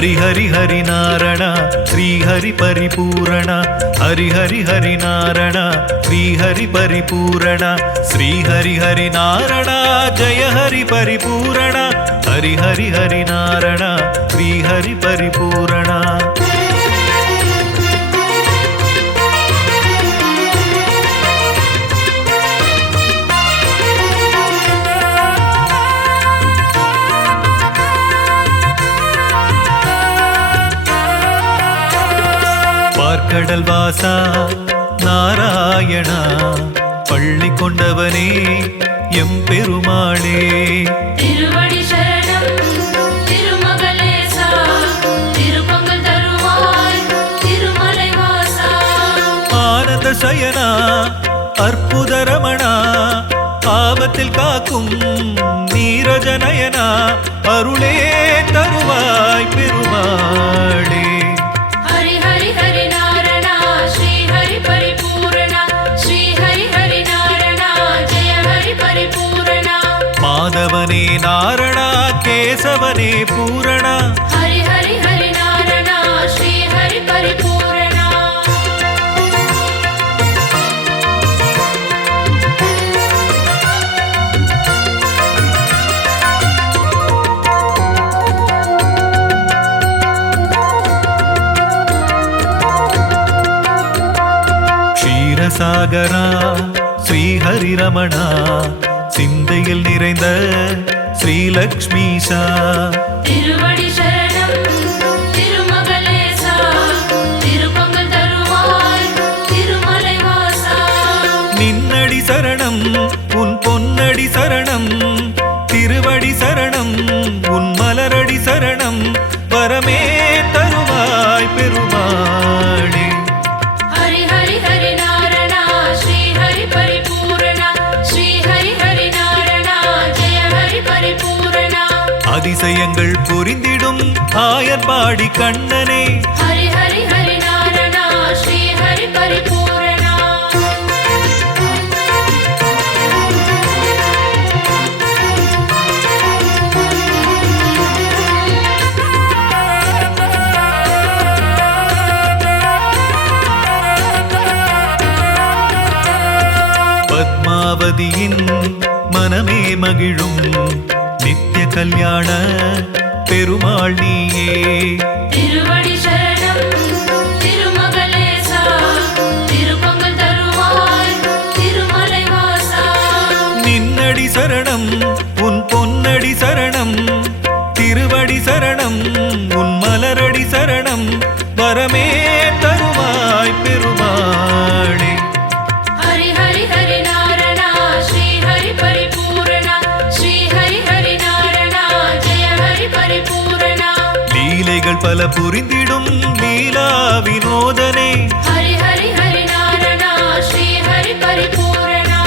हरि हरि हरि नारायण श्री हरि परिपूर्ण हरि हरि हरि नारायण श्री हरि परिपूर्ण श्री हरि हरि नारायण जय हरि परिपूर्ण हरि हरि हरि नारायण श्री हरि परिपूर्ण கடல் வாசா நாராயணா பள்ளி கொண்டவனே எம் பெருமாளே திருவடி சரணம் திருமகளேசா திருப்பங்கள் தருவாய் திருமலை வாசா ஆனந்த சயனா அற்புத ரமணா ஆபத்தில் காக்கும் நீரஜநயனா அருளே தருவாய் பெருமாளே மாதவனே நாரணா கேசவனே பூரணா ஹரி ஹரி ஹரி நாரணா ஸ்ரீ ஹரி பரிபூரணா க்ஷீரசாகரா ஸ்ரீ ஹரி ரமணா சிந்தையில் நிறைந்த ஸ்ரீலக்ஷ்மீஷா திருவடி சரணம் திருமகளேசா திருப்பங்கள் தருவாய் திருமலை வாசா நின்னடி சரணம் உன் பொன்னடி சரணம் திருவடி சரணம் உன் மலரடி சரணம் வரமே தருவாய் பெருமாளே ஹரி ஹரி ஹரி நாரணா ஸ்ரீ ஹரி பரிபூரணா ஸ்ரீ ஹரி ஹரி நாரணா ஜெய ஹரி பரிபூரணா அதிசயங்கள் புரிந்திடும் ஆயர்பாடி கண்ணனே ஹரி ஹரி ஹரி நாரணா ஸ்ரீ ஹரி பரிபூரணா பத்மாவதியின் மனமே மகிழும் நித்திய கல்யாண பெருமாள் நீயே திருவடி சரணம் திருமகளேசா திருப்பங்கள் தருவாய் திருமலை வாசா நின்னடி சரணம் உன் பொன்னடி சரணம் திருவடி சரணம் உன் மலரடி சரணம் வரமே தருவாய் பெருமாளே ஹரி ஹரி ஹரி நாரணா ஸ்ரீ ஹரி பரிபூரணா ஸ்ரீ ஹரி ஹரி நாரணா ஜெய ஹரி பரிபூரணா லீலைகள் பல புரிந்திடும் லீலா வினோதனே ஹரி ஹரி ஹரி நாரணா ஸ்ரீ ஹரி பரிபூரணா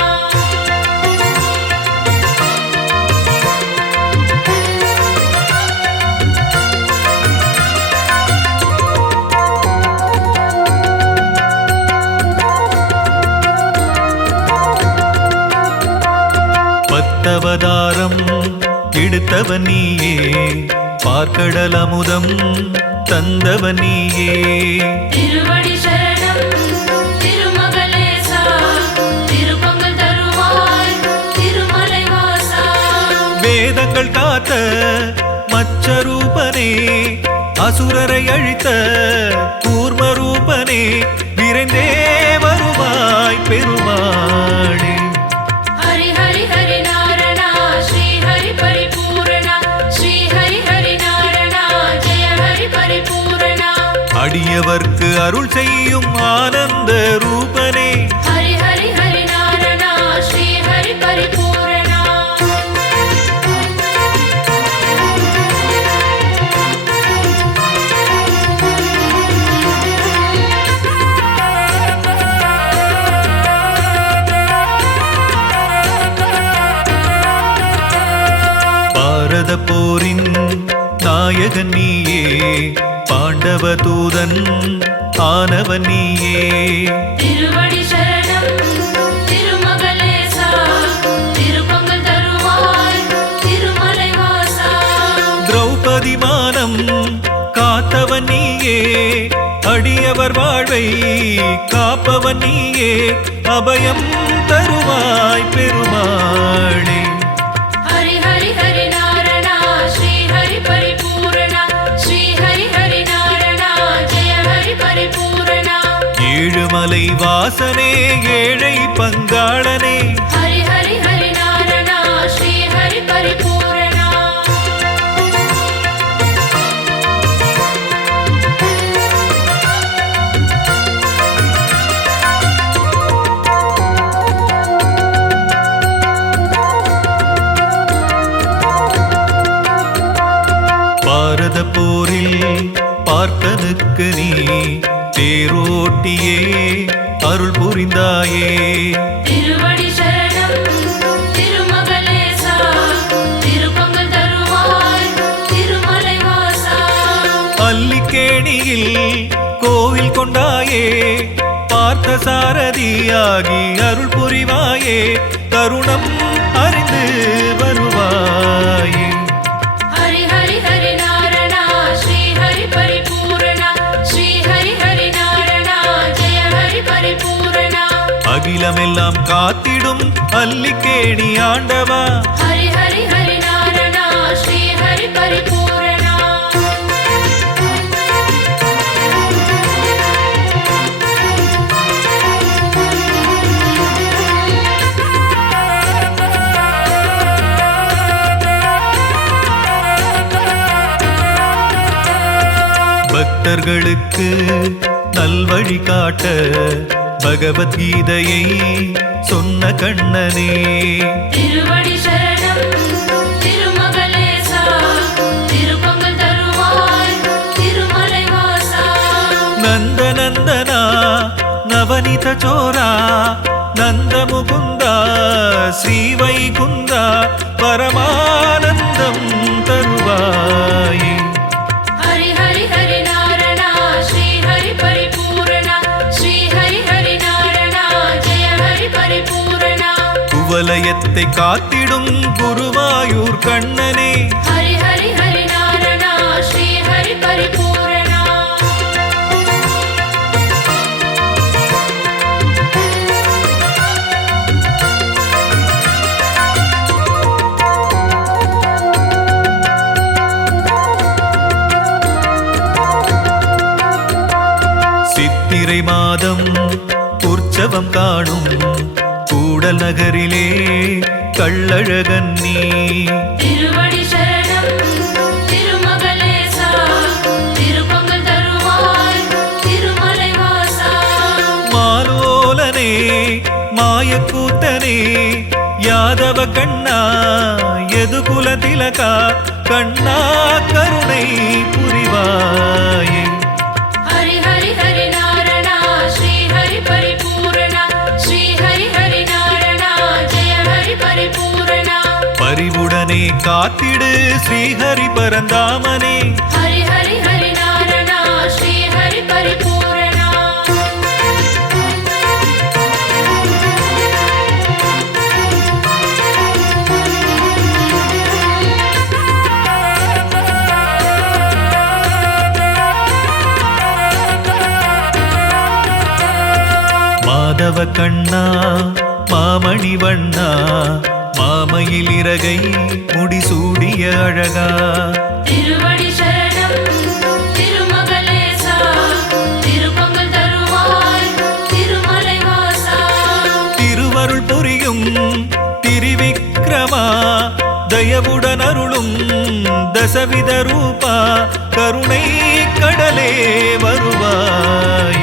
பத்தவதாரம் எடுத்தவன் நீயே பார்க்கடல் அமுதம் தந்தவன் நீயே திருவடி சரணம் திருமகளேசா திருப்பங்கள் தருவாய் திருமலை வாசா வேதங்கள் காத்த மச்சரூபனே அசுரரை அழித்த கூர்மரூபனே விரைந்தே வருவாய் பெருமாளே ஹரி ஹரி ஹரி நாரணா ஸ்ரீ ஹரி பரிபூரணா ஸ்ரீ ஹரி ஹரி நாரணா ஜெய ஹரி பரிபூரணா அடியவர்க்கு அருள் செய்யும் ஆனந்த ரூபனே ஹரி ஹரி ஹரி நாரணா ஸ்ரீ ஹரி பரிபூரணா பாரத போரின் நாயகன் நீயே பாண்டவ தூதன் ஆனவன் நீயே திருவடி சரணம் திருமகளேசா திருப்பங்கள் தருவாய் திருமலை வாசா திரௌபதி மானம் காத்தவன் நீயே அடியவர் வாழ்வை காப்பவன் நீயே அபயம் தருவாய் பெருமாளே ஹரி ஹரி ஹரி நாரணா ஸ்ரீ ஹரி பரிபூரணா ஸ்ரீ ஹரி ஹரி நாரணா ஜெய ஹரி பரிபூரணா ஏழுமலை வாசனே ஏழை பங்காளனே ஹரி ஹரி ஹரி நாரணா ஸ்ரீ ஹரி பரிபூரணா பாரத போரில் பார்த்தனுக்கு நீ தேரோட்டியே அருள் புரிந்தாயே திருவடி சரணம் திருமகளேசா திருப்பங்கள் தருவாய் திருமலை வாசா அல்லிக்கேணியில் கோவில் கொண்டாயே பார்த்த சாரதியாகி அருள் புரிவாயே தருணம் அறிந்து வருவாயே ஹரி ஹரி ஹரி நாரணா ஸ்ரீ ஹரி பரிபூரணா ஸ்ரீ ஹரி ஹரி நாரணா ஜெய ஹரி பரிபூரணா அகிலமெல்லாம் காத்திடும் அல்லிக்கேணி ஆண்டவா ஹரி ஹரி ஹரி நாரணா ஸ்ரீ ஹரி பரிபூரணா பக்தர்களுக்கு நல்வழி காட்ட பகவத்கீதையை சொன்ன கண்ணனே திருவடி சரணம் திருமகளேசா திருப்பங்கள் தருவாய் திருமலை வாசா நந்தநந்தனா நவனித சோரா நந்த முகுந்தா ஸ்ரீவைகுந்தா பரமானந்தம் தருவாயே ஹரி ஹரி ஹரி நாரணா ஸ்ரீ ஹரி பரிபூரணா ஸ்ரீ ஹரி ஹரி நாரணா ஜெய ஹரி பரிபூரணா குவலயத்தை காத்திடும் குருவாயூர் கண்ணனே ஹரி ஹரி ஹரி நாரணா ஸ்ரீ ஹரி பரிபூரணா சித்திரை மாதம் உற்சவம் காணும் கூடல் நகரிலே கள்ளழகன் நீ திருவடி சரணம் திருமகளேசா திருப்பங்கள் தருவாய் திருமலை வாசா மாலோலனே மாயக்கூத்தனே யாதவ கண்ணா எதுகுல திலகா கண்ணா கருணை புரிவாயே ஹரி ஹரி ஹரி நாரணா ஸ்ரீ ஹரி பரிபூரணா ஸ்ரீ ஹரி ஹரி நாரணா ஜெய ஹரி பரிபூரணா பரிவுடனே காத்திடு ஸ்ரீஹரி பரந்தாமனே ஹரி ஹரி ஹரி நாரணா ஸ்ரீ ஹரி பரிபூரணா மாதவ கண்ணா மாமணி வண்ணா மாமையில் இறகை முடிசூடிய அழகா திருவடி சரணம் திருமகளேசா திருப்பங்கள் தருவாய் திருமலை வாசா திருவருள் புரியும் திரிவிக்ரமா தயவுடன் அருளும் தசவித ரூபா கருணை கடலே வருவாய்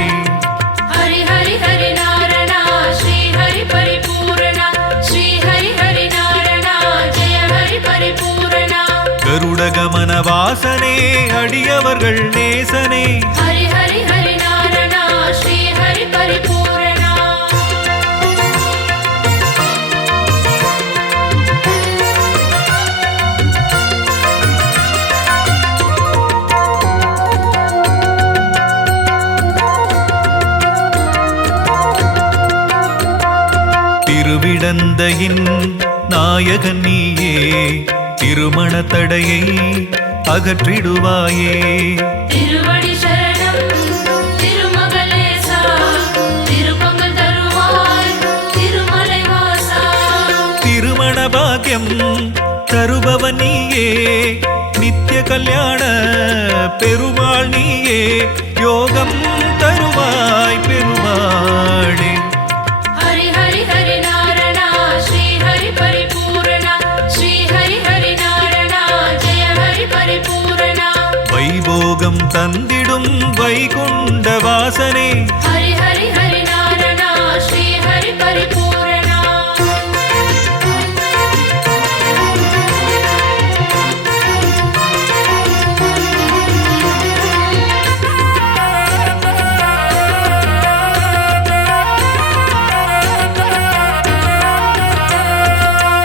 ஹரி ஹரி ஹரி நாரணா ஸ்ரீ ஹரி பரிபூரணா ஸ்ரீ ஹரி ஹரி நாரணா ஜெய ஹரி பரிபூரணா கருடகமன வாசனே அடியவர்கள் நேசனே ஹரி ஹரி ஹரி நாரணா ஸ்ரீ ஹரி பரிபூரணா திருவிடந்தையின் நாயகன் நீயே திருமண தடையை அகற்றிடுவாயே. திருவடி சரணம் திருமகளேசா, திருப்பங்கள் தருவாய் திருமலை வாசா. திருமண பாக்கியம் தருபவன் நீயே, நித்திய கல்யாண பெருமாள் நீயே, யோகம் தருவாய் பெருமாளே. ஹரி ஹரி ஹரி நாரணா ஸ்ரீ ஹரி பரிபூரணா, ஸ்ரீ ஹரி ஹரி நாரணா ஜெய ஹரி பரிபூரணா. வைபோகம் தந்திடும் வைகுண்ட வாசனே, ஹரி ஹரி ஹரி நாரணா ஸ்ரீ ஹரி பரிபூரணா.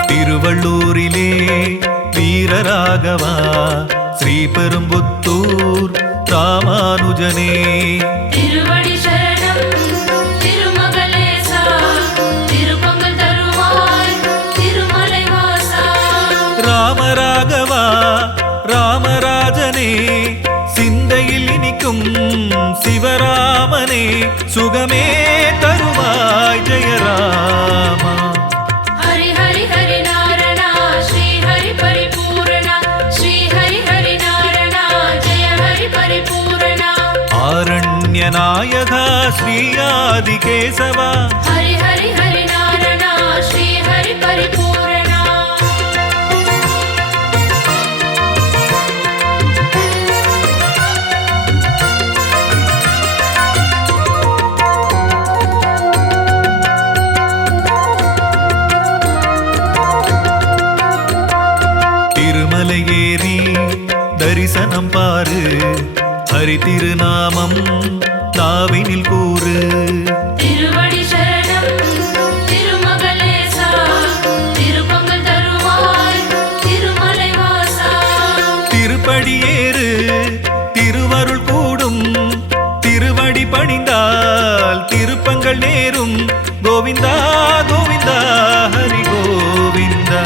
திருவள்ளூரிலே வீரராகவா, ஸ்ரீபெரும்புத்தூர் ராமானுஜனே. திருவடி சரணம் திருமகளேசா, திருப்பங்கள் தருவாய் திருமலை வாசா. ராமராகவா ராமராஜனே, சிந்தையில் இனிக்கும் சிவராமனே, சுகமே தருவாய் ஜெயராமா. ஹரி ஹரி ஹரி நாரணா ஸ்ரீ ஹரி பரிபூரணா, ஸ்ரீ ஹரி ஹரி நாரணா ஜெய ஹரி பரிபூரணா. ஆரண்ய நாயகா ஸ்ரீ ஆதிகேசவா, ஹரி ஹரி ஹரி நாரணா ஸ்ரீ ஹரி பரிபூரணா. திருமலையேறி தரிசனம் பாரு, ஹரி திருநாமம் நாவினில் கூறு. திருவடி சரணம் திருமகளேசா, திருப்பங்கள் தருவாய் திருமலை வாசா. திருப்படியேறு திருவருள் கூடும், திருவடி பணிந்தால் திருப்பங்கள் நேரும். கோவிந்தா கோவிந்தா ஹரி கோவிந்தா.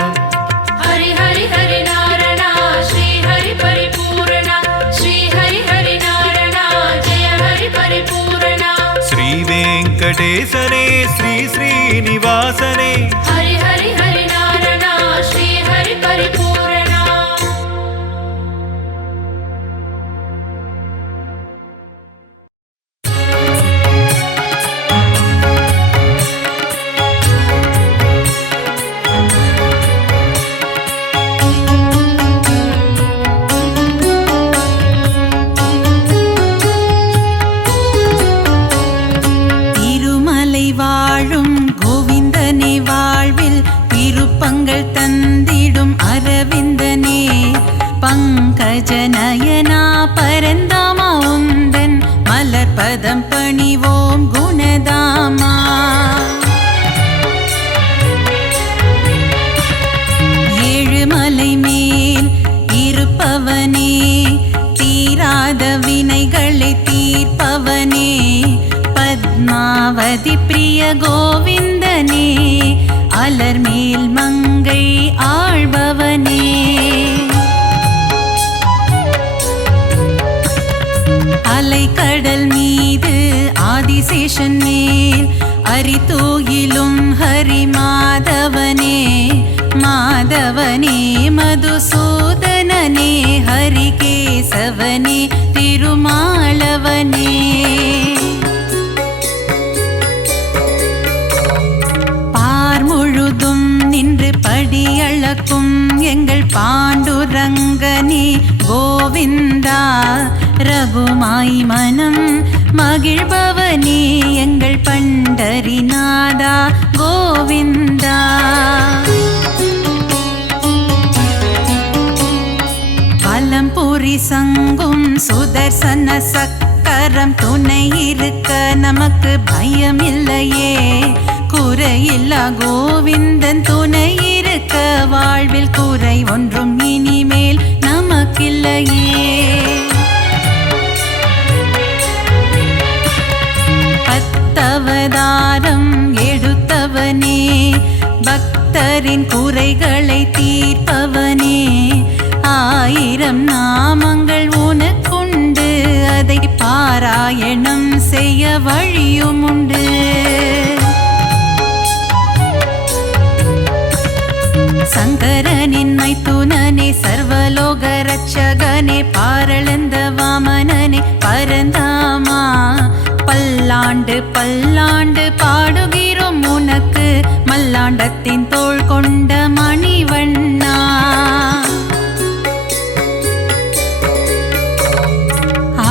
ஹரி ஹரி ஹரி நாரணா ஸ்ரீ ஹரி பரிபூரணா, ஸ்ரீ ஹரி ஹரி நாரணா ஜெய ஹரி பரிபூரணா. ஸ்ரீ வெங்கடேசனே ஸ்ரீ ஸ்ரீனிவாசனே, ஹரி ஹரி ஹரி நாரணா ஸ்ரீ ஹரி பரிபூரணா. திருமலை வாழும் கோவிந்தனே, வாழ்வில் திருப்பங்கள் தந்திடும் அரவிந்தனே. பங்கஜ நயனா பரந்தாமா, உந்தன் மலர்பதம் பணிவோம் குணதாமா. ஏழுமலை மேல் இருப்பவனே, தீராத வினைகளை தீர்ப்பவனே. பத்மாவதி பிரிய கோவிந்தனே, அலர்மேல் மங்கை ஆழ்பவனே. அலைக்கடல் மீது ஆதிசேஷன் மேல் அரிதூயிலும் ஹரி மாதவனே. மாதவனே மதுசூதனனே, ஹரிகேசவனே திருமாலவனே. பார் முழுதும் நின்று படியளக்கும் எங்கள் பாண்டுரங்கனே கோவிந்தா. ரகுமாய் மனம் மகிழ்பவனே, எங்கள் பண்டரிநாதா கோவிந்தா. பலம்புரி சங்கும் சுதர்சன சக்கரம் துணை இருக்க நமக்கு பயம் இல்லையே. குறையில்லா கோவிந்தன் துணை இருக்க வாழ்வில் குறை ஒன்றும் இனிமேல் நமக்கில்லையே. பத்தவதாரம் எடுத்தவனே, பக்தரின் குறைகளை தீர்ப்பவனே. ஆயிரம் நாமங்கள் உனக்குண்டு, அதை பாராயணம் செய்ய வழியும் உண்டு. சங்கரனின் மைத்துனனே, சர்வலோக ரட்சகனே, பாரளந்த வாமனனே, பரந்தாமா, பல்லாண்டு பல்லாண்டு பாடுகிறோம் உனக்கு, மல்லாண்டத்தின் தோள் கொண்ட மணிவண்ணா.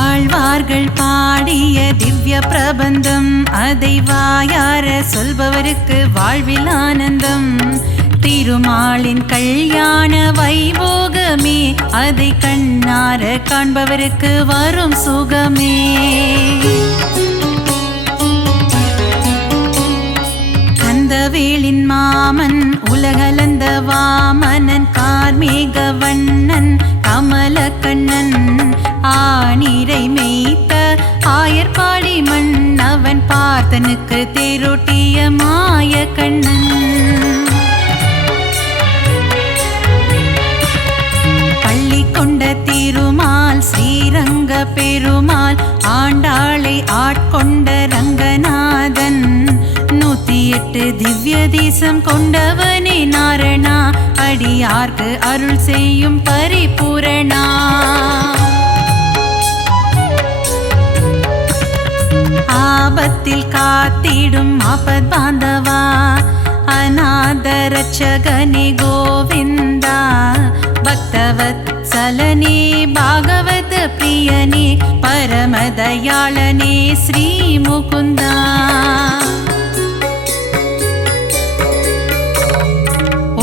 ஆழ்வார்கள் பாடிய திவ்ய பிரபந்தம், அதை வாயார சொல்பவருக்கு வாழ்வில் ஆனந்தம். திருமாலின் கல்யாண வைபோகமே, அதை கண்ணார காண்பவருக்கு வரும் சுகமே. கந்தவேலின் மாமன், உலகளந்த வாமனன், கார்மேக வண்ணன், கமல கண்ணன், ஆனிரை மேய்த்த ஆயர்பாடி மன்னவன், பார்த்தனுக்கு தேரோட்டிய மாய கண்ணன். கொண்ட திருமால் ஸ்ரீரங்க பெருமாள், ஆண்டாளை ஆட்கொண்ட ரங்கநாதன், 108 திவ்ய தேசம் கொண்டவனே நாரணா, அடியார்க்கு அருள் செய்யும் பரிபூரணா. ஆபத்தில் காத்திடும் ஆபத் பாந்தவா, அநாத ரட்சகனே கோவிந்தா, பக்தவத்சலனே பாகவத பிரியனே, பரமதயாளனே ஸ்ரீ முகுந்தா.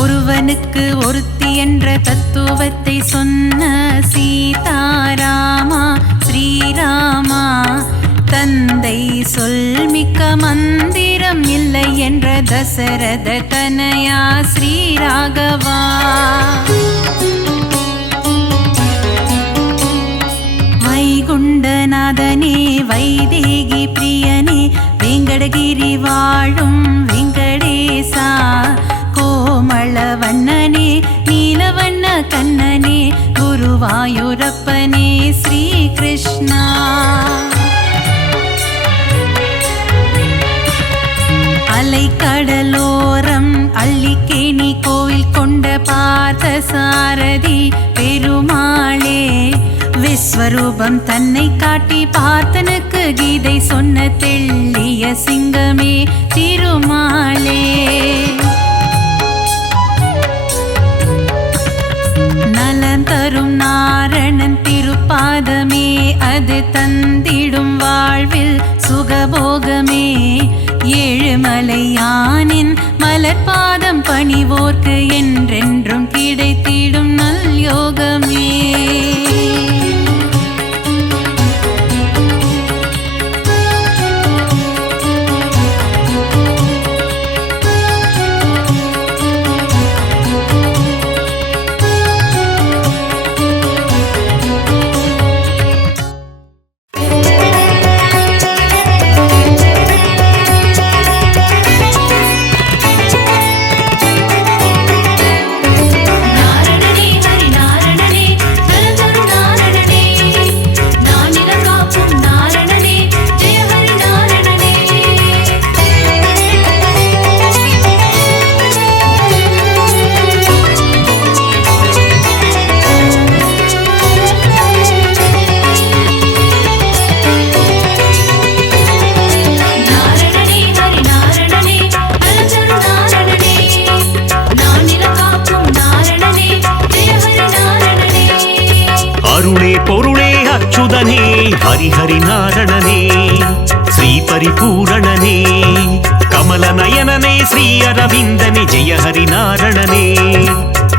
ஒருவனுக்கு ஒருத்தி என்ற தத்துவத்தை சொன்ன சீதாராமா ஸ்ரீராமா, தந்தை சொல்மிக்க மந்திரம் இல்லை என்ற தசரத தனயா ஸ்ரீராகவா. வைகுண்டநாதனே வைதேகி பிரியனே, வெங்கடகிரி வாழும் வெங்கடேசா, கோமளவண்ணனே நீலவண்ண கண்ணனே, குருவாயூரப்பனே ஸ்ரீ கிருஷ்ணா. அலைக்கடலோரம் அள்ளிக்கேணி கோவில் கொண்ட பார்த்த சாரதி பெருமாளே, விஸ்வரூபம் தன்னை காட்டி பார்த்தனுக்கு கீதை சொன்ன தெள்ளிய சிங்கமே திருமாலே. நலம் தரும் நாரணன் திருப்பாதமே, அது தந்திடும் வாழ்வில் சுகபோகமே. ஏழுமலையானின் மலர்பாதம் பணிவோர்க்கு என்றென்றும் கிடைத்திடும் நல் யோகமே. அச்சுதனே ஹரிஹரி நாரணனே ஸ்ரீ பரிபூரணனே கமலநயனனே ஸ்ரீ அரவிந்தனே ஜெய ஹரி நாரணனே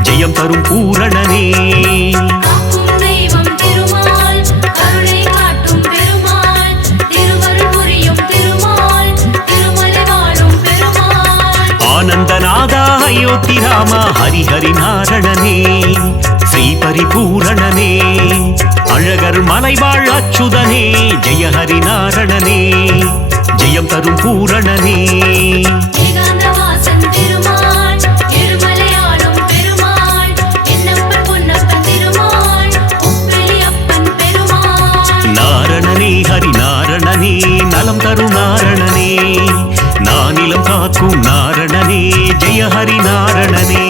ஜெயம் தரும் பூரணனே. ஆனந்தநாதா அயோத்தி ராமா ஹரிஹரி நாரணனே ஸ்ரீ பரிபூரணனே அழகர் மலைவாழ் அச்சுதனே ஜெய ஹரி நாரணனே ஜெயம் தரும் பூரணனே. நாரணனே நலம் தரும் நாரணனே நானிலம் காக்கும் நாரணனே ஜெய ஹரி நாரணனே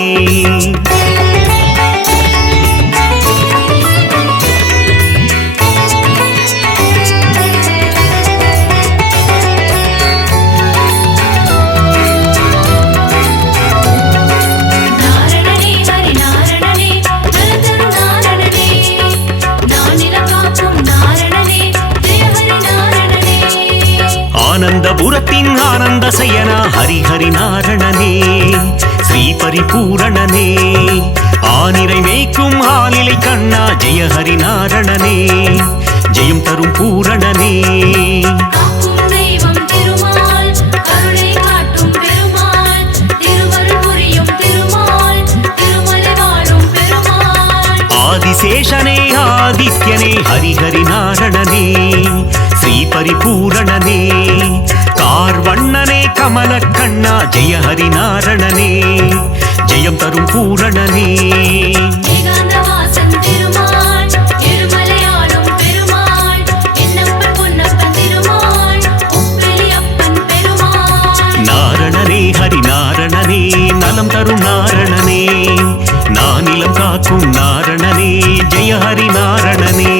ஆனந்தபுரத்தின் ஆனந்த சயனா ஹரி ஹரி நாரணனே ஸ்ரீ பரிபூரணனே ஆனிரை மேய்க்கும் ஆலிலை கண்ணா ஜெய ஹரி நாரணனே ஜெயம் தரும் பூரணனே ஆதிசேஷனே ஆதித்யனே ஹரி ஹரி நாரணனே ஸ்ரீ பரிபூரணனே கார்வண்ணனே கமல கண்ணா ஜெய ஹரி நாரணனே ஜெயம் தரும் பூரணனே நாரணனே ஹரி நாரணனே நலம் தரும் நாரணனே நானிலம் காக்கும் நாரணனே ஜெய ஹரி நாரணனே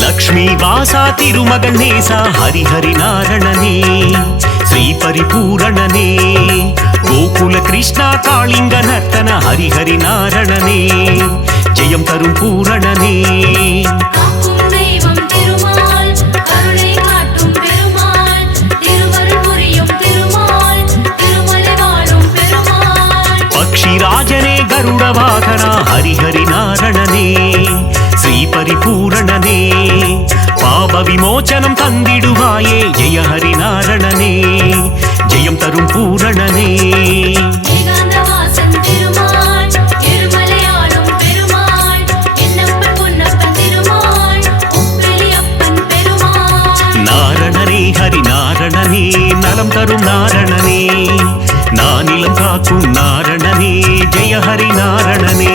லக்ஷ்மி வாசா திருமகள் நேசா ஹரி ஹரி நாரணனே ஸ்ரீ பரிபூரணனே கோகுல கிருஷ்ணா காளிங்க நர்த்தன ஹரி ஹரி நாரணனே ஜெயம் தரும் பூரணனே பக்ஷிராஜனே கருட வாகனா ஹரி ஹரி நாரணனே ஸ்ரீ பரிபூரணனே பாப விமோச்சனம் தந்திடுவாயே ஜெய ஹரி நாரணனே ஜெயம் தரும் பூரணனே நாரணனே ஹரி நாரணனே நலம் தரும் நாரணனே நானிலம் காக்கும் நாரணனே ஜெய ஹரி நாரணனே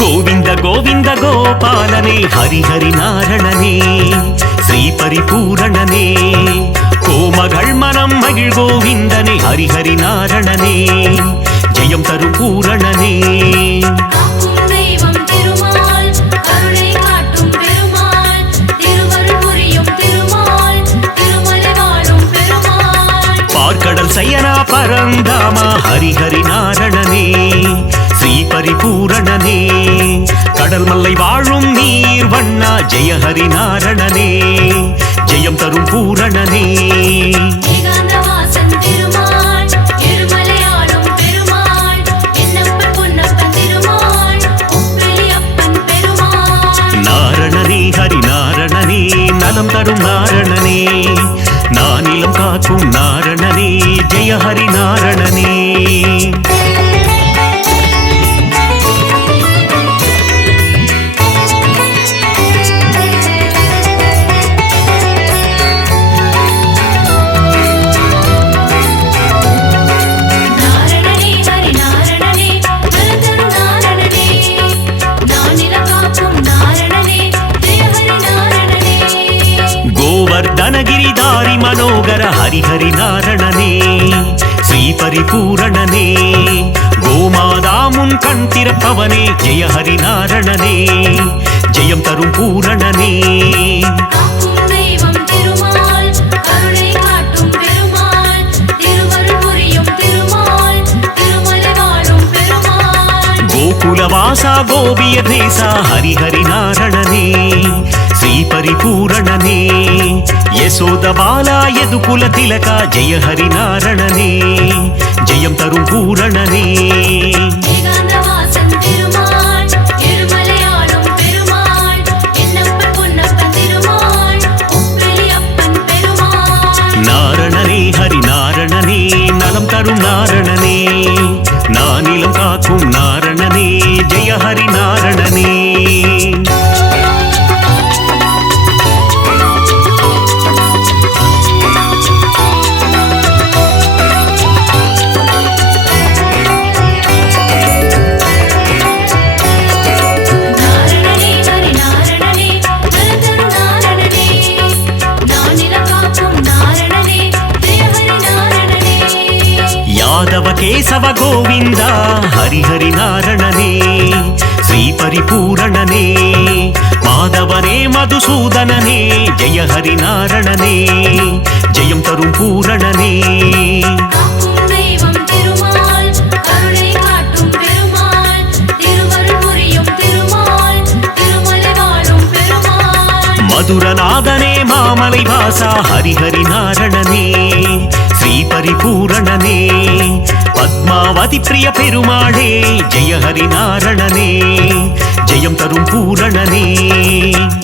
கோவிந்த கோவிந்த கோபாலனே ஹரி ஹரி நாரணனே ஸ்ரீ பரிபூரணனே கோமகள் மனம் மகிழ் கோவிந்தனே ஹரி ஹரி நாரணனே ஜெயம் தரும் பூரணனே பார்க்கடல் சயனா பரந்தாமா ஹரி ஹரி நாரணனே ஸ்ரீ பரிபூரணனே கடல் மல்லை வாழும் நீர் வண்ணா ஜெய ஹரி நாரணனே ஜெயம் தரும் பூரணனே நாரணனே ஹரி நாரணனே நலம் தரும் நாரணனே நானிலம் காக்கும் நாரணனே ஜெய ஹரி நாரணனே கோவர்தனகிரிதாரி மனோகர ஹரி ஹரி நாரணனே ஸ்ரீ பரிபூரணனே கோமாதா முன் கண் திறப்பவனே ஜெய ஹரி நாரணனே ஜெயம் தரும் பூரணனே கோகுலவாசா கோபிய தேசா ஹரி ஹரி நாரணனே ஸ்ரீ పరిపూరణనే యశోద బాలా యదుకుల తిలక జయ హరి నారణనే జయం తరు పూరణనే ஏகாந்தவாசன் திருமால் இருமலையாளும் பெருமாள் என்னப்பன் பொன்னப்பன் திருமாள் உப்பிலியப்பன் பெருமாள் நாரணனே ஹரி நாரணனே நலம் தரும் நாரணனே நானிலம் காக்கும் நாரணனே ஜெய ஹரி நாரணனே நாரணனே ஹரி நாரணனே நலதரு நாரணனே நானிலம் காக்கும் நாரணனே ஜெய ஹரி நாரணனே యాదవ కేశవ గోవింద హరి హరి నారణనే శ్రీ పరిపూరణనే మాధవనే మధుసూదననే జయ హరి నారణనే జయం తరు పూరణనే காக்கும் தெய்வம் திருமால் கருணை காட்டும் பெருமாள் திருவருள் புரியும் திருமால் திருமலை வாழும் பெருமாள் మధురనాథనే మామలై వాస హరి హరి నారణనే శ్రీ పరిపూరణనే పద్మావతి ప్రియ పెరుమాళే జయ హరి నారణనే జయం తరు పూరణనే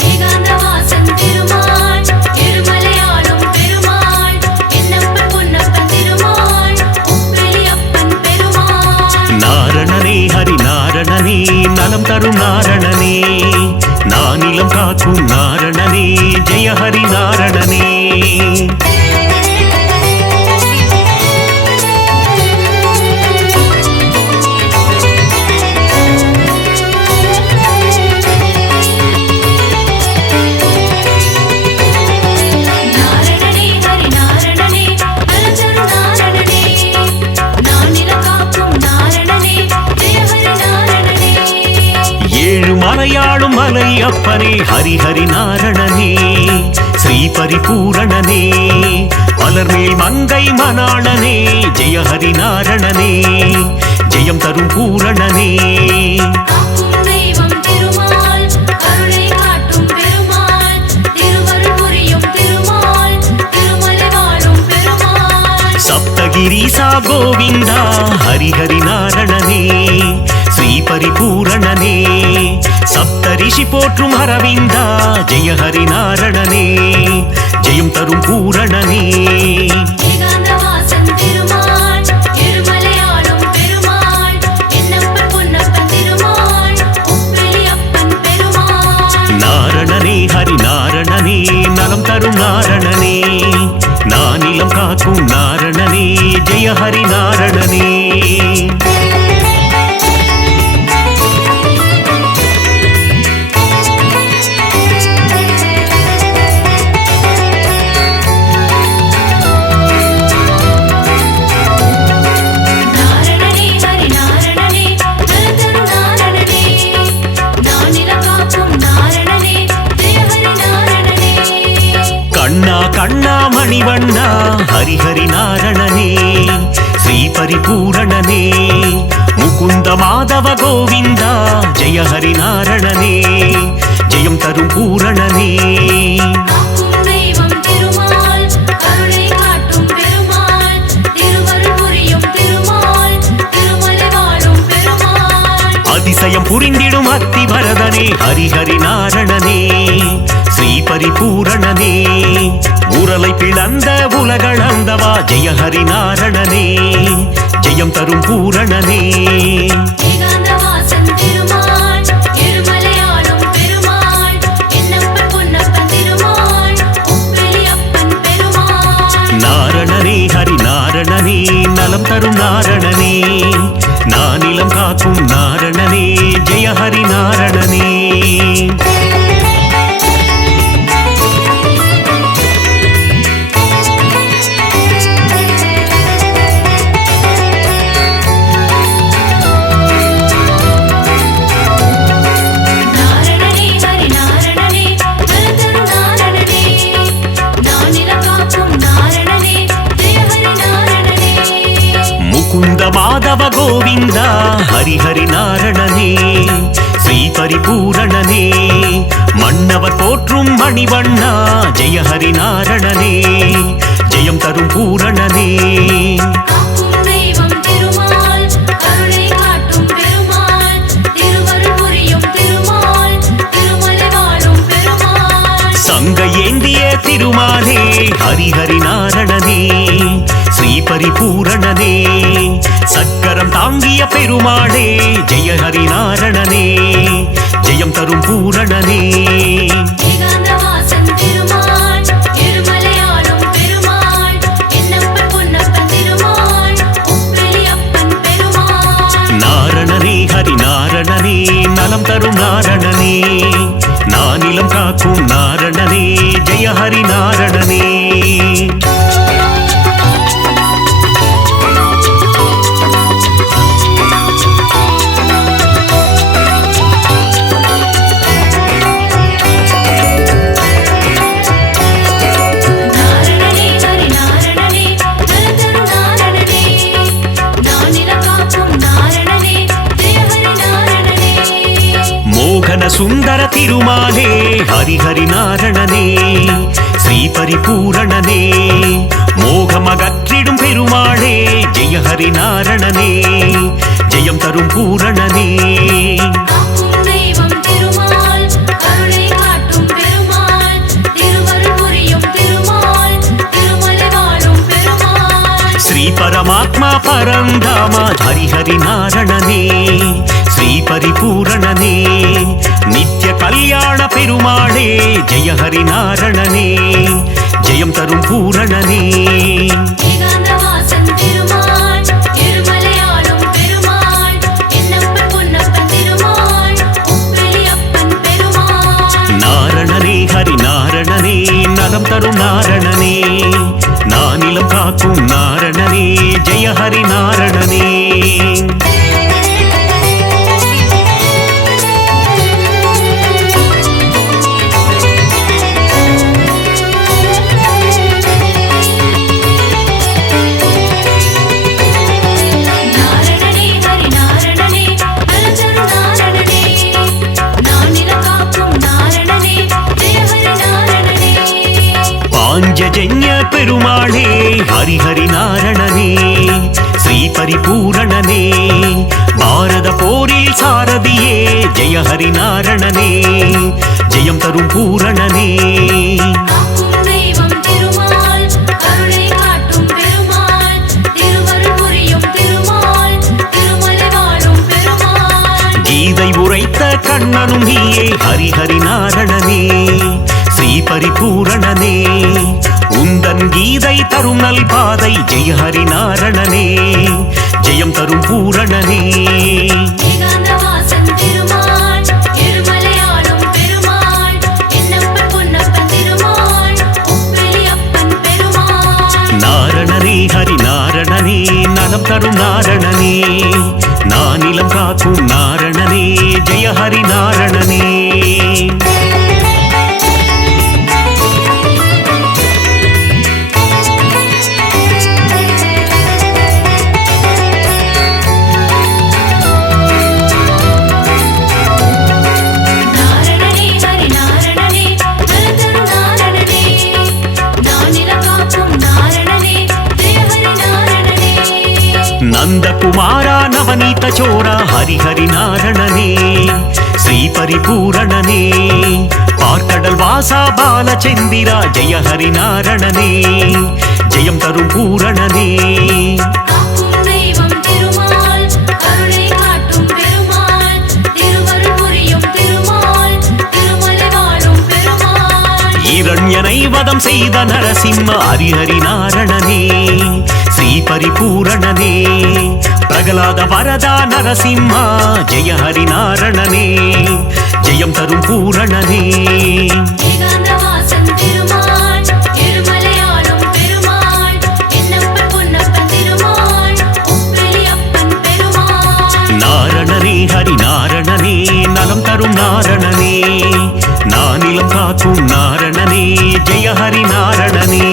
ஏகாந்தவாசன் திருமால் இருமலையாளும் பெருமாள் என்னப்பன் பொன்னப்பன் திருமாள் உப்பிலியப்பன் பெருமாள் நாரணனே ஹரி நாரணனே நலம் தரும் நாரணனே நானிலம் காக்கும் நாரணனே ஜெய ஹரி நாரணனே நாரணனே ஹரி நாரணனே நலதரு நாரணனே நானிலம் காக்கும் நாரணனே ஜெய ஹரி நாரணனே ஏழு மலையாளும் மலை அப்பனே ஹரி ஹரி நாரணனே ஸ்ரீ பரிபூரணனே மலர்மேல் மங்கை மணாளனே ஜெய ஹரி நாரணனே ஜெயம் தரும் பூரணனே காக்கும் தெய்வம் திருமால் கருணை காட்டும் பெருமாள் திருவருள் புரியும் திருமால் திருமலை வாழும் பெருமாள் சப்தகிரீசா கோவிந்தா ஹரி ஹரி நாரணனே ஸ்ரீ பரிபூரணனே சப்தரிஷி போற்றும் அரவிந்தா ஜெய ஹரி நாரணனே ஜெயம் தரும் பூரணனே ஏகாந்தவாசன் திருமால் இருமலையாளும் பெருமாள் என்னப்பன் பொன்னப்பன் திருமாள் உப்பிலியப்பன் பெருமாள் நாரணனே ஹரி நாரணனே நலம் தரும் நாரணனே நானிலம் காக்கும் நாரணனே ஜெய ஹரி நாரணனே நாரணனே ஹரி நாரணனே நலதரு நாரணனே நானிலம் காக்கும் நாரணனே ஜெய ஹரி நாரணனே கண்ணா கண்ணா மணிவண்ணா ஹரி ஹரி நாரணனே ஸ்ரீ பரிபூரணனே முகுந்த மாதவ கோவிந்தா ஜெய ஹரி நாரணனே ஜெயம் தரும் பூரணனே காக்கும் தெய்வம் திருமால் கருணை காட்டும் பெருமாள் திருவருள் புரியும் திருமால் திருமலை வாழும் பெருமாள் அதிசயம் புரிந்திடும் அத்திவரதனே ஹரி ஹரி நாரணனே ஸ்ரீ பரிபூரணனே உரலை பிளந்த உலகளந்தவா ஜெய ஹரி நாரணனே ஜெயம் தரும் பூரணனே ஏகாந்தவாசன் திருமால் இருமலையாளும் பெருமாள் என்னப்பன் பொன்னப்பன் திருமாள் உப்பிலியப்பன் பெருமாள் நாரணனே ஹரி நாரணனே நலம் தரும் நாரணனே நானிலம் காக்கும் நாரணனே ஜெய ஹரி நாரணனே நாரணனே ஹரி நாரணனே நலதரு நாரணனே நானிலம் காக்கும் நாரணனே ஜெய ஹரி நாரணனே முகுந்த மாதவ கோவிந்தா ஹரி ஹரி நாரணனே ஸ்ரீ பரிபூரணனே மன்னவர் போற்றும் மணிவண்ணா ஜெய ஹரி நாரணனே ஜெயம் தரும் பூரணனே காக்கும் தெய்வம் திருமால் கருணை காட்டும் பெருமாள் திருவருள் புரியும் திருமால் திருமலை வாழும் பெருமாள் சங்க ஏந்திய திருமாலே ஹரி ஹரி நாரணனே ஸ்ரீ பரிபூரணனே சக்கரம் தாங்கிய பெருமாளே ஜெய ஹரி நாரணனே ஜெயம் தரும் பூரணனே ஏகாந்தவாசன் திருமால் இருமலையாளும் பெருமாள் என்னப்பன் பொன்னப்பன் திருமால் உப்பிலியப்பன் பெருமாள் நாரணனே ஹரி நாரணனே நலம் தரும் நாரணனே நானிலம் காக்கும் நாரணனே ஜெய ஹரி நாரணனே நாரணனே ஹரி நாரணனே நலந்தரு நாரணனே நானிலம் காக்கும் நாரணனே ஜெய ஹரி நாரணனே மோகன சுந்தர திருமாலே ஹரி ஹரி நாரணனே ஸ்ரீ பரிபூரணனே மோகமகற்றிடும் பெருமாளே ஜெய ஹரி நாரணனே ஜெயம் தரும் பூரணனே காக்கும் தெய்வம் திருமால் கருணை காட்டும் பெருமாள் திருவருள் புரியும் திருமால் திருமலை வாழும் பெருமாள் ஸ்ரீ பரமாத்மா பரந்தாமா ஹரி ஹரி நாரணனே ஸ்ரீ பரிபூரணனே நித்ய கல்யாண பெருமாளே ஜெய ஹரி நாரணனே ஜெயம் தரும் பூரணனே ஏகாந்தவாசன் திருமால் இருமலையாளும் பெருமாள் என்னப்பன் பொன்னப்பன் திருமால் உப்பிலியப்பன் பெருமாள் நாரணனே ஹரி நாரணனே நலம் தரும் நாரணனே நானிலம் காக்கும் நாரணனே ஜெய ஹரி நாரணனே நாரணனே ஹரி நாரணனே நலந்தரு நாரணனே நானிலம் காக்கும் நாரணனே ஜெய ஹரி நாரணனே பாஞ்சஜன்ய பெருமாளே ஹரி ஹரி நாரணனே ஸ்ரீ பரிபூரணனே பாரத போரில் சாரதியே ஜெய ஹரி நாரணனே ஜெயம் தரும் பூரணனே காக்கும் தெய்வம் திருமால் கருணை காட்டும் பெருமாள் திருவருள் புரியும் திருமால் திருமலை வாழும் பெருமாள் கீதை உரைத்த கண்ணனும் நீயே ஹரி ஹரி நாரணனே ஸ்ரீ பரிபூரணனே உந்தன் கீதை தரும் நல் பாதை ஜெய ஹரி நாரணனே ஜெயம் தரும் பூரணனே ஏகாந்தவாசன் திருமால் இருமலையாளும் பெருமாள் என்னப்பன் பொன்னப்பன் திருமால் உப்பிலியப்பன் பெருமாள் நாரணனே ஹரி நாரணனே நலம் தரும் நாரணனே நானிலம் காக்கும் நாரணனே ஜெய ஹரி நாரணனே நாரணனே ஹரி நாரணனே நலந்தரு நாரணனே நானிலம் காக்கும் நாரணனே ஜெய ஹரி நாரணனே நந்தகுமாரா நவநீத சோரா ஹரி ஹரி நாரணனே ஸ்ரீ பரிபூரணனே பார்க்கடல் வாசா பாலச்சந்திரா ஜெய ஹரி நாரணனே ஜெயம் தரும் பூரணனே காக்கும் தெய்வம் திருமால் கருணை காட்டும் பெருமாள் திருவருள் புரியும் திருமால் திருமலை வாழும் பெருமாள் இரண்யனை வதம் செய்த நரசிம்ம ஹரி ஹரி நாரணனே ஸ்ரீ பரிபூரணனே பிரகலாத வரதா நரசிம்மா ஜெய ஹரி நாரணனே ஜெயம் தரும் பூரணனே ஏகாந்தவாசன் திருமால் இருமலையாளும் பெருமாள் என்னப்பன் பொன்னப்பன் திருமால் உப்பிலியப்பன் பெருமாள் நாரணனே ஹரி நாரணனே நலம் தரும் நாரணனே நானிலம் காக்கும் நாரணனே ஜெய ஹரி நாரணனே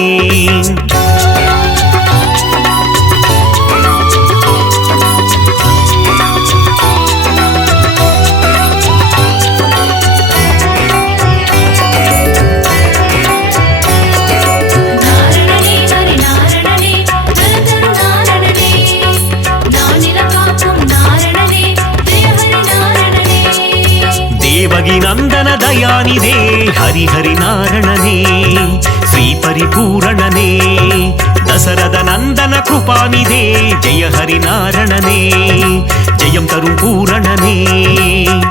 ನಂದನ ದಯಾನಿಧೇ ಹರಿಹರಿ ನಾರಣನೇ ಶ್ರೀ ಪರಿಪೂರಣನೇ ದಸರದ ನಂದನ ಕೃಪಾನಿಧೇ ಜಯ ಹರಿ ನಾರಣನೇ ஜெயம் தரும் பூரணனே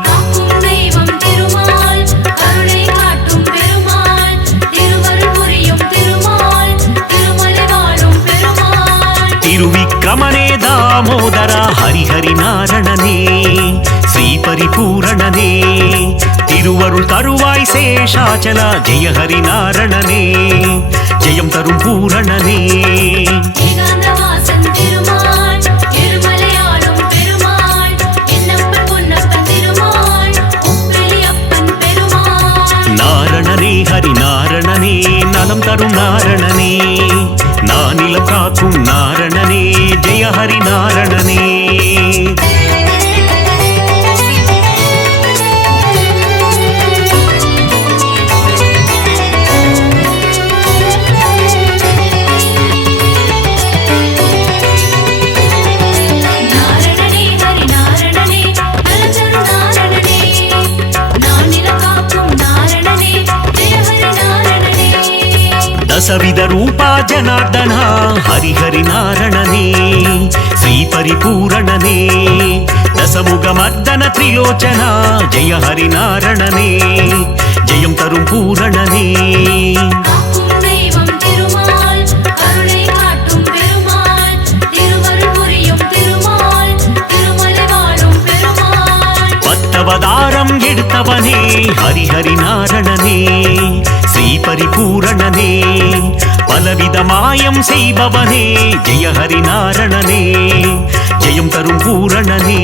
காக்கும் தெய்வம் திருமால் கருணை காட்டும் பெருமாள் திருவருள் புரியும் திருமால் திருமலை வாழும் பெருமாள் திருவிக்கிரமனே தாமோதர ஹரிஹரி நாரணனே ஸ்ரீ பரிபூரணனே திருவருள் தருவாய் சேஷாச்சல ஜெய ஹரி நாரணனே ஜெயம் தரும் பூரணனே ஏகாந்தவாசன் திருமால் திருமலையாளும் பெருமாள் என்னப்பன் பொன்னப்பன் திருமாள் உப்பிலியப்பன் பெருமாள் நாரணனே ஹரி நாரணனே நலம் தரும் நாரணனே நானிலம் காக்கும் நாரணனே ஜெய ஹரி நாரணனே நாரணனே ஹரி நாரணனே நலந்தரு நாரணனே நானிலம் காக்கும் நாரணனே ஜெய ஹரி நாரணனே ದಸವಿಧ ರೂಪ ಜನಾರ್ದನ ಹರಿಹರಿ ನಾರಣನೇ ಶ್ರೀ ಪರಿಪೂರಣನೇ ದಸಮುಗ ಮರ್ದನ ತ್ರಿಲೋಚನ ಜಯ ಹರಿ ನಾರಣನೇ ಜಯಂ ತರುಂ பூரணனே காக்கும் தெய்வம் திருமால் கருணை காட்டும் பெருமாள் திருவருள் புரியும் திருமால் திருமலை வாழும் பெருமாள் பத்தவதாரம் எடுத்தவனே ஹரிஹரி நாரணனே ஸ்ரீ பரிபூரணனே பலவித மாயம் செய்பவனே ஜெய ஹரி நாரணனே ஜெயம் தரும் பூரணனே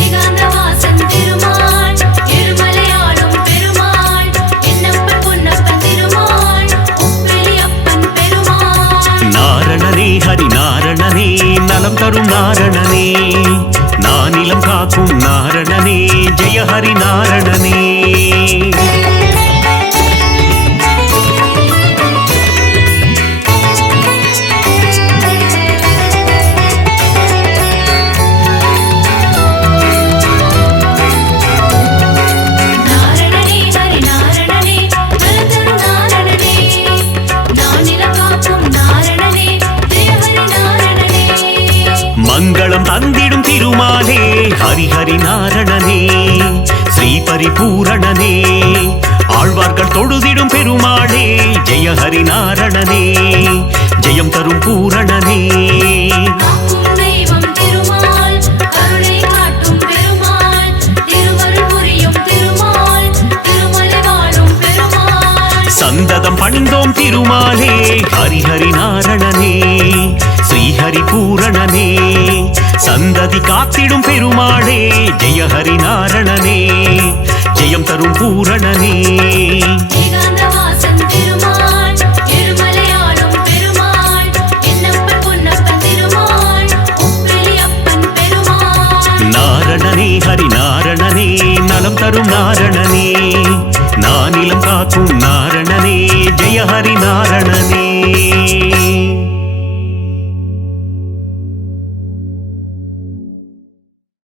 ஏகாந்தவாசன் திருமால் திருமலையாளும் பெருமாள் என்னப்பன் பொன்னப்பன் திருமாள் உப்பிலியப்பன் பெருமாள் நாரணனே ஹரி நாரணனே நலம் தரும் நாரணனே நானிலம் காக்கும் நாரணனே ஜெய ஹரி நாரணனே நாரணனே ஹரி நாரணனே நலந்தரு நாரணனே நானிலம் காக்கும் நாரணனே ஜெய ஹரி நாரணனே மங்களம் தந்திடும் திருமாலே ஹரிஹரி நாரணனே ஸ்ரீ பரிபூரணனே ஆழ்வார்கள் தொழுதிடும் பெருமாளே ஜெய ஹரி நாரணனே ஜெயம் தரும் பூரணனே காக்கும் தெய்வம் திருமால் கருணை காட்டும் பெருமாள் திருவருள் புரியும் திருமால் திருமலை வாழும் பெருமாள் சந்ததம் பணிந்தோம் திருமாலே ஹரிஹரி நாரணனே ஸ்ரீஹரி பூரணனே சந்ததி காத்திடும் பெருமாளே ஜெய ஹரி நாரணனே ஜெயம் தரும் பூரணனே ஏகாந்தவாசன் திருமால் திருமலையாளும் பெருமாள் என்னப்பன் பொன்னப்பன் திருமாள் உப்பிலியப்பன் பெருமாள் நாரணனே ஹரி நாரணனே நலம் தரும் நாரணனே நானிலம் காக்கும் நாரணனே ஜெய ஹரி நாரணனே